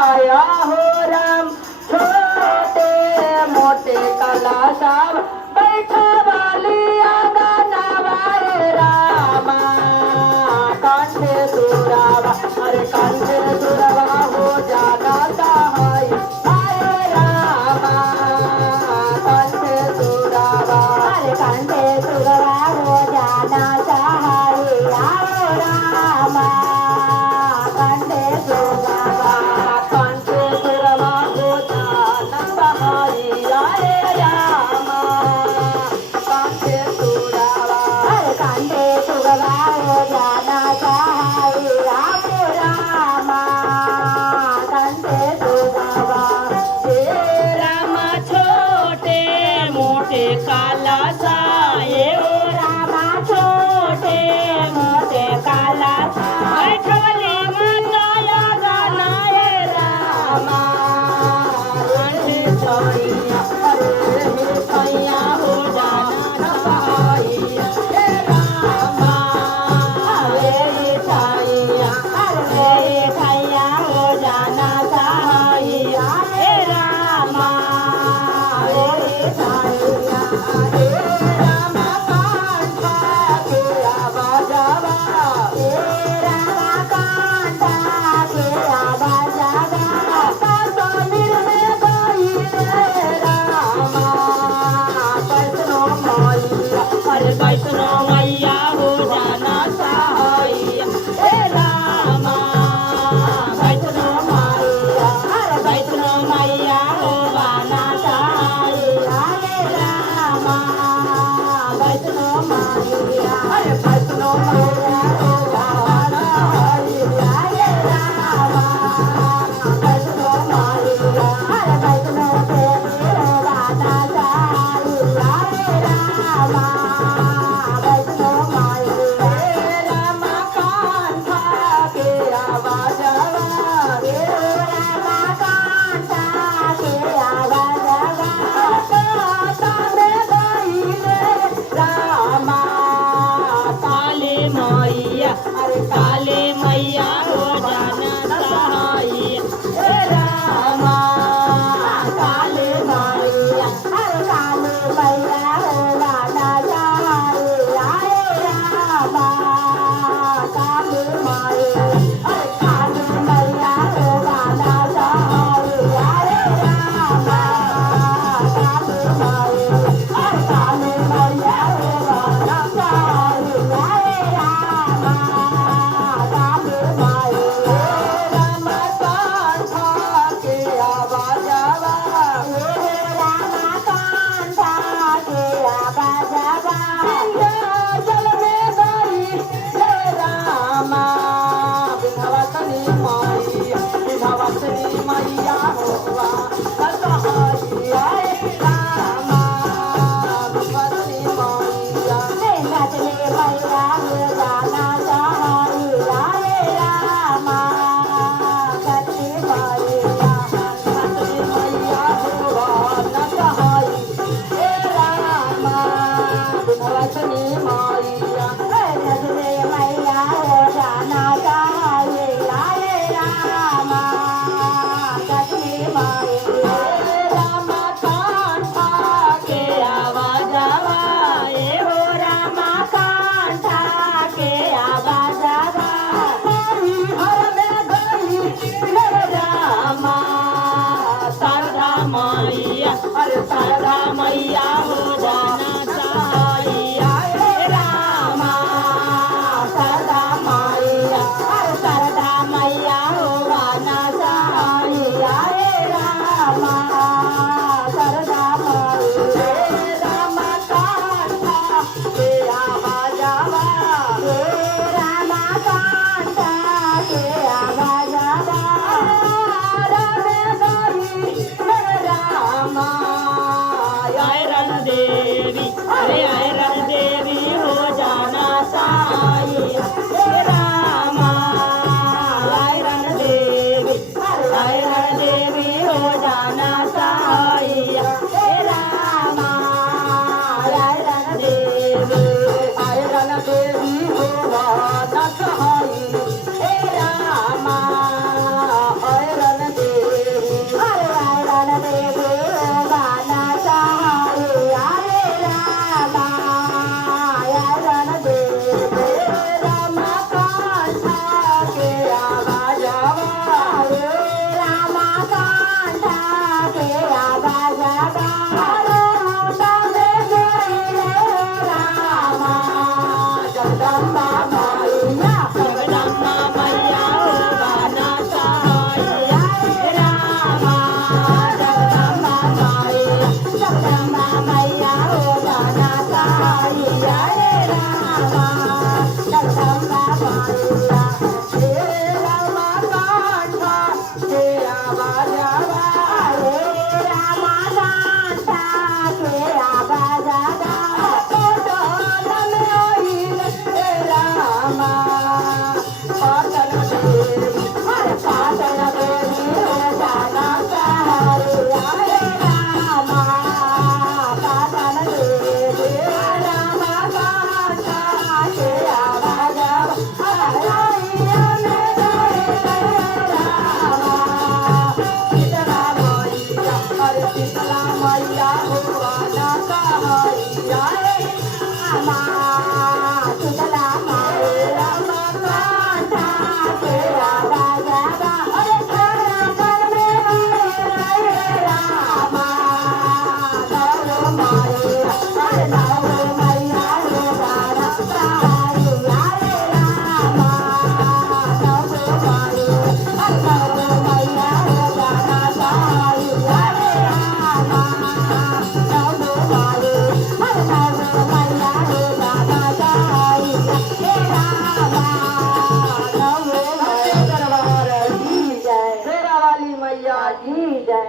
आया हो राम छोटे मोटे कलाशा बैठा वाली आंगनवाए रामा कांठे सुरावा अरे कांठे सुरावा हो जाना सहाय आए रामा कांठे सुरावा अरे कांठे सुरावा हो जाना सहाय आओ रामा कांठे सुरावा कांठे सुरावा हो जाना सहाय आए रामा आवाजावा हे रामा कांता के आवाजावा पटन में आइल हे रामा पाटन देवी हर पाटन देवी हो जाना सहारे आए रामा पाटन देवी रामा कांता के आवाजावा आइया में गए रामा शीतला मैया अरे शीतला मैया भगवाना कहैया रामा शीतला माए रामा कांता के आवाजावा अरे खाना कर में गए रामा नव माए अरे नव मैया हो जाना सहारे आए रामा नव माए अरे नव मैया हो जाना सहारे आए रामा नव माए अरे नव मैया हो जाना सहारे हे रामा नव माए दरबार जी जय शेरा वाली मैया जी जय